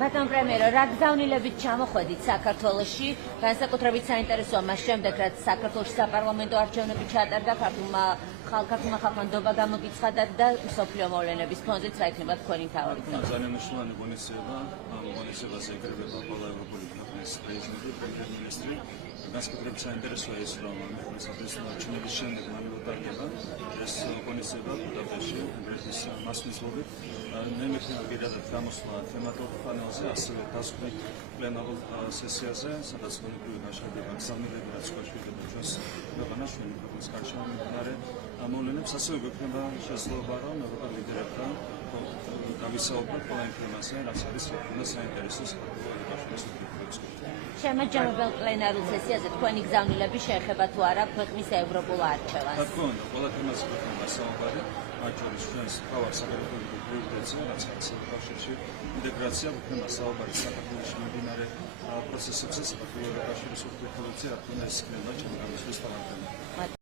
ბატონ პრემიერო, რა გზავნილებით ჩამოხვედით საქართველოში, განსაკუთრებით საინტერესოა მას შემდეგ, რაც საქართველოში საპარლამენტო არჩევნები ჩატარდა, ქართულმა ხალხმა ნდობა გამოგიცხადა და მსოფლიო მოვლენების ფონზეც რა იქნება თქვენი მთავარი გზა? ძალიან მნიშვნელოვანი ღონისძიება, ამ ღონისძიებაზე იკრიბება ყველა ევროპული ქვეყნის პრეზიდენტი, პრემიერ-მინისტრი. განსაკუთრებით საინტერესოა ის, რომ საფრანგეთის არჩევნების შემდეგ მალე უტარდება ეს ღონისძიება ბუდაპეშტში, ეგრეთის მასპინძლობით. მე მექნება პირადად გამოსვლა თემატურ პანელზე, ასევე დასკვნით პლენარულ სესიაზე, სადაც მონიტორინგი გაშენდება გზავნილები, რაც გვაჩვენებდა ჩვენს ქვეყანას, ჩვენი ქვეყნის გარშემო მიმდინარე მოვლენებს, ასევე გვექნება შესაძლებლობა, რომ ევროპელ ლიდერებთან გავისაუბროთ ყველა იმ თემაზე, რაც არის ქვეყნის საინტერესო საქართველოს უდიდესი. შემაჯამებელ პლენარულ სესიაზე თქვენი გზავნილები შეეხება თუ არა ქვეყნის ევროპულ არჩევანს? რა თქმა უნდა, ყველა თემაზე გვექნება საუბარი, მათ შორის ჩვენს მთავარ საგარეო პრიორიტეტზე, რაც არის კავშირში ინტეგრაცია, გვექნება საუბარი საქართველოში მიმდინარე პროცესებზე, საქართველოს კავშირის ურთიერთობებზე, რა თქმა უნდა, ეს იქნება ჩემი გამოსვლის თავი.